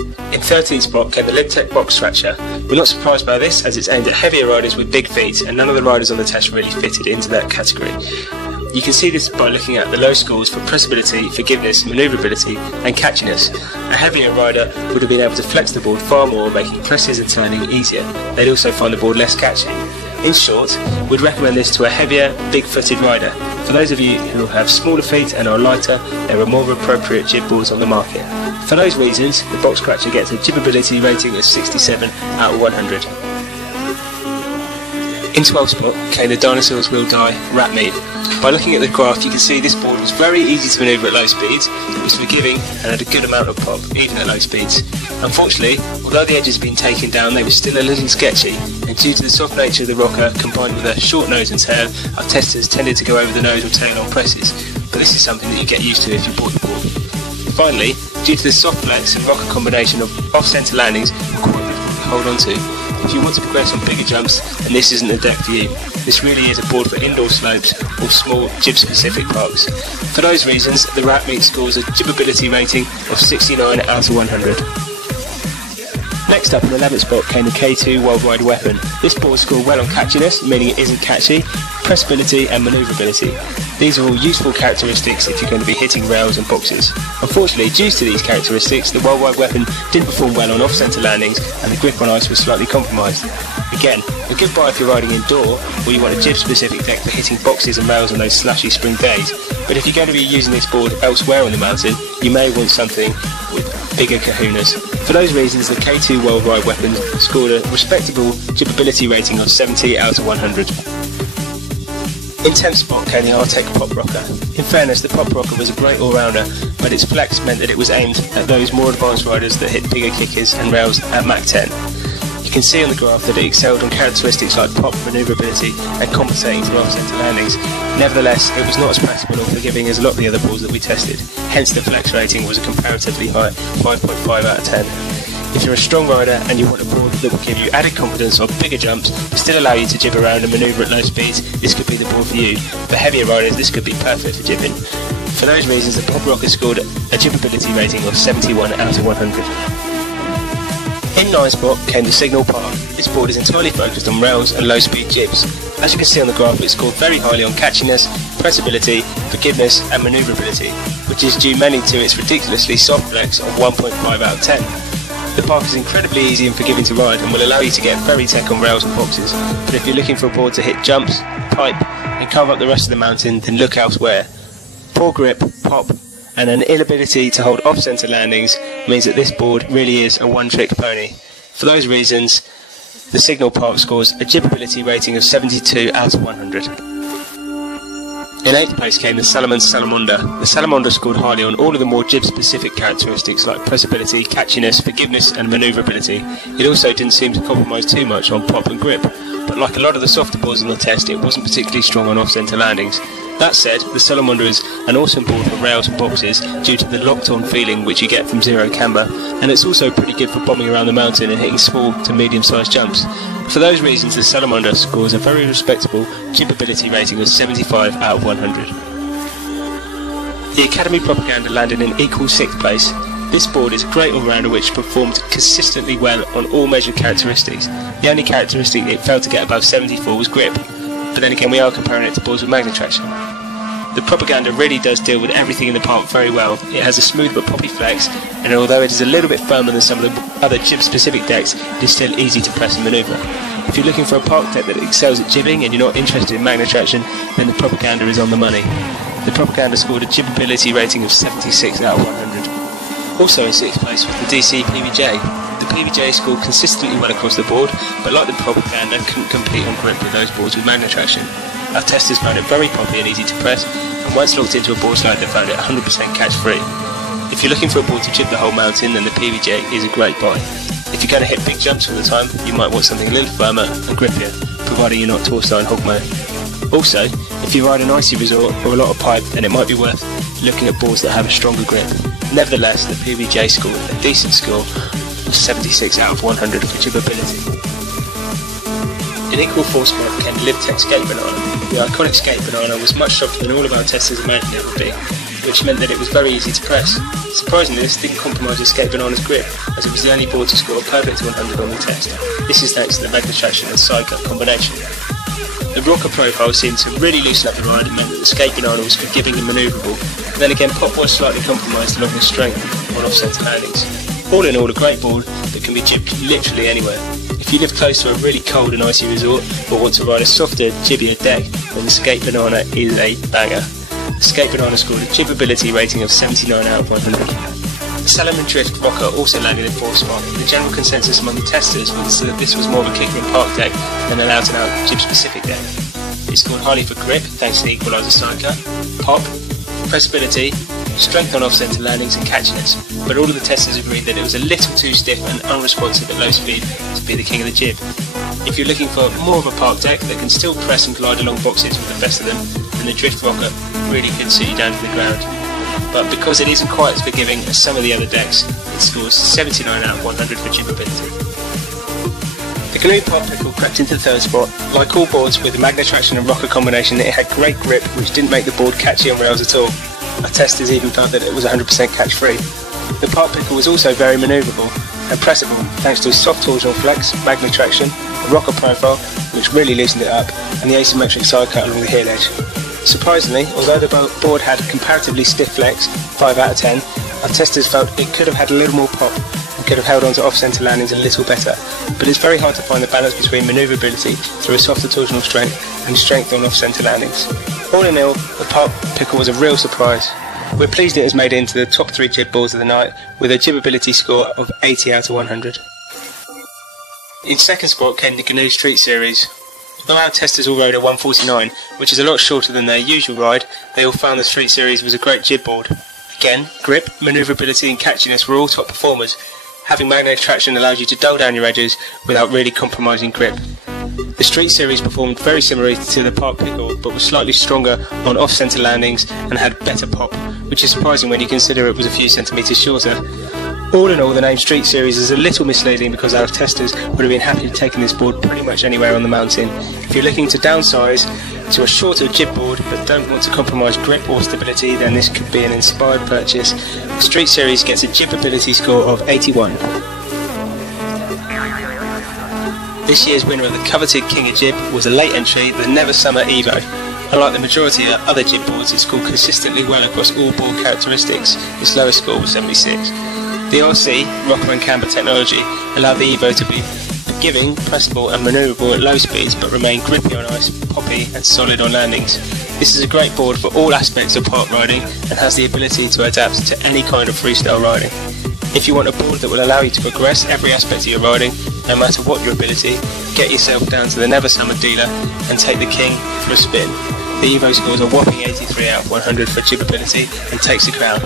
In 13th spot came the LibTech Box Scratcher. We're not surprised by this, as it's aimed at heavier riders with big feet, and none of the riders on the test really fitted into that category. You can see this by looking at the low scores for pressability, forgiveness, manoeuvrability and catchiness. A heavier rider would have been able to flex the board far more, making presses and turning easier. They'd also find the board less catchy. In short, we'd recommend this to a heavier, big-footed rider. For those of you who have smaller feet and are lighter, there are more appropriate jib boards on the market. For those reasons, the Box Scratcher gets a jibability rating of 67 out of 100. In 12th spot came the Dinosaurs Will Die Rat Meat. By looking at the graph, you can see this board was very easy to manoeuvre at low speeds, it was forgiving and had a good amount of pop, even at low speeds. Unfortunately, although the edges had been taken down, they were still a little sketchy, and due to the soft nature of the rocker combined with a short nose and tail, our testers tended to go over the nose or tail on presses, but this is something that you get used to if you bought the board. Finally, due to the soft flex and rocker combination of off-centre landings, were quite difficult to hold on to. If you want to progress on bigger jumps, then this isn't a deck for you. This really is a board for indoor slopes or small jib-specific parks. For those reasons, the Rat Meat scores a jibability rating of 69 out of 100. Next up in 11th spot came the K2 Worldwide Weapon. This board scored well on catchiness, meaning it isn't catchy, pressability and manoeuvrability. These are all useful characteristics if you're going to be hitting rails and boxes. Unfortunately, due to these characteristics, the Worldwide Weapon didn't perform well on off-centre landings and the grip on ice was slightly compromised. Again, a good buy if you're riding indoor or you want a jib-specific deck for hitting boxes and rails on those slushy spring days. But if you're going to be using this board elsewhere on the mountain, you may want something with bigger kahunas. For those reasons, the K2 Worldwide Weapon scored a respectable jibability rating of 70 out of 100. In 10th spot came the Artec Pop Rocker. In fairness, the Pop Rocker was a great all-rounder, but its flex meant that it was aimed at those more advanced riders that hit bigger kickers and rails at Mach 10. You can see on the graph that it excelled on characteristics like pop, manoeuvrability and compensating for off-centre landings. Nevertheless, it was not as pressable or forgiving as a lot of the other boards that we tested, hence the flex rating was a comparatively high 5.5 out of 10. If you're a strong rider and you want a board that will give you added confidence on bigger jumps but still allow you to jib around and manoeuvre at low speeds, this could be the board for you. For heavier riders, this could be perfect for jibbing. For those reasons, the Pop Rocker scored a jibability rating of 71 out of 100. In 9th spot came the Signal Park. This board is entirely focused on rails and low-speed jibs. As you can see on the graph, it scored very highly on catchiness, pressability, forgiveness and manoeuvrability, which is due mainly to its ridiculously soft flex of 1.5 out of 10. The park is incredibly easy and forgiving to ride and will allow you to get very tech on rails and boxes, but if you're looking for a board to hit jumps, pipe and cover up the rest of the mountain, then look elsewhere. Poor grip, pop and an inability to hold off-centre landings means that this board really is a one-trick pony. For those reasons, the Signal Park scores a jibability rating of 72 out of 100. In 8th place came the Salomon Salamander. The Salamander scored highly on all of the more jib-specific characteristics like pressability, catchiness, forgiveness and manoeuvrability. It also didn't seem to compromise too much on pop and grip, but like a lot of the softer boards on the test, it wasn't particularly strong on off-centre landings. That said, the Salamander is an awesome board for rails and boxes due to the locked-on feeling which you get from zero camber, and it's also pretty good for bombing around the mountain and hitting small to medium-sized jumps. For those reasons, the Salamander scores a very respectable jibability rating of 75 out of 100. The Academy Propaganda landed in equal 6th place. This board is a great all-rounder which performed consistently well on all measured characteristics. The only characteristic it failed to get above 74 was grip, but then again we are comparing it to boards with magnet traction. The Propaganda really does deal with everything in the park very well. It has a smooth but poppy flex, and although it is a little bit firmer than some of the other jib-specific decks, it is still easy to press and manoeuvre. If you're looking for a park deck that excels at jibbing and you're not interested in magnet traction, then the Propaganda is on the money. The Propaganda scored a jibability rating of 76 out of 100. Also in 6th place was the DC PBJ. The PBJ scored consistently well across the board, but like the Propaganda, couldn't compete on grip with those boards with magnet traction. Our testers found it very poppy and easy to press, and once locked into a board slide they found it 100% catch-free. If you're looking for a board to jib the whole mountain, then the PBJ is a great buy. If you're going to hit big jumps all the time, you might want something a little firmer and grippier, providing you're not torso and hog mode. Also, if you ride an icy resort or a lot of pipe, then it might be worth looking at boards that have a stronger grip. Nevertheless, the PBJ scored a decent score of 76 out of 100 for jibability. In equal 4th spot came the LibTech Skate Banana. The iconic Skate Banana was much softer than all of our testers imagined it would be. which meant that it was very easy to press. Surprisingly, this didn't compromise Escape Banana's grip, as it was the only board to score a perfect 100 on the test. This is thanks to the magnet traction and side cut combination. The rocker profile seemed to really loosen up the ride and meant that the Escape Banana was forgiving and manoeuvrable, but then again pop was slightly compromised along the strength on off-centre landings. All in all, a great board that can be jibbed literally anywhere. If you live close to a really cold and icy resort or want to ride a softer, jibbier deck, then the Escape Banana is a banger. Escape Banana scored a jibbability rating of 79 out of 100. The Salomon Drift rocker also landed in 4th spot. The general consensus among the testers was that this was more of a kicker and park deck than an out-and-out jib-specific deck. It scored highly for grip, thanks to the equaliser side cut, pop, pressability, strength on off-centre landings and catchiness, but all of the testers agreed that it was a little too stiff and unresponsive at low speed to be the king of the jib. If you're looking for more of a park deck that can still press and glide along boxes with the best of them, then the Drift Rocker really could suit you down to the ground. But because it isn't quite as forgiving as some of the other decks, it scores 79 out of 100 for jibbability. The Canoe Pop Pickle crept into 3rd spot. Like all boards with the magnet traction and rocker combination, it had great grip, which didn't make the board catchy on rails at all. Our testers even felt that it was 100% catch-free. The Pop Pickle was also very manoeuvrable and pressable thanks to its soft torsional flex, magnet traction, the rocker profile, which really loosened it up, and the asymmetric side cut along the heel edge. Surprisingly, although the board had comparatively stiff flex, 5 out of 10, our testers felt it could have had a little more pop and could have held on to off-centre landings a little better, but it's very hard to find the balance between manoeuvrability through a softer torsional strength and strength on off-centre landings. All in all, the Pop Pickle was a real surprise. We're pleased it has made it into the top 3 jib boards of the night with a jibbability score of 80 out of 100. In 2nd spot came the Canoe Street Series. Although our testers all rode a 149, which is a lot shorter than their usual ride, they all found the Street Series was a great jib board. Again, grip, manoeuvrability and catchiness were all top performers. Having magnetic traction allows you to dull down your edges without really compromising grip. The Street Series performed very similarly to the Park Pickle, but was slightly stronger on off-centre landings and had better pop, which is surprising when you consider it was a few centimetres shorter. All in all, the name Street Series is a little misleading because our testers would have been happy to take this board pretty much anywhere on the mountain. If you're looking to downsize to a shorter jib board but don't want to compromise grip or stability, then this could be an inspired purchase. The Street Series gets a jibbability score of 81. This year's winner of the coveted King of Jib was a late entry, the Never Summer Evo. Unlike the majority of other jib boards, it scored consistently well across all board characteristics. Its lowest score was 76. The RC, rocker and camber technology, allowed the Evo to be forgiving, pressable and manoeuvrable at low speeds but remain grippy on ice, poppy and solid on landings. This is a great board for all aspects of park riding and has the ability to adapt to any kind of freestyle riding. If you want a board that will allow you to progress every aspect of your riding, no matter what your ability, get yourself down to the Never Summer dealer and take the King for a spin. The Evo scores a whopping 83 out of 100 for jibbability and takes the crown.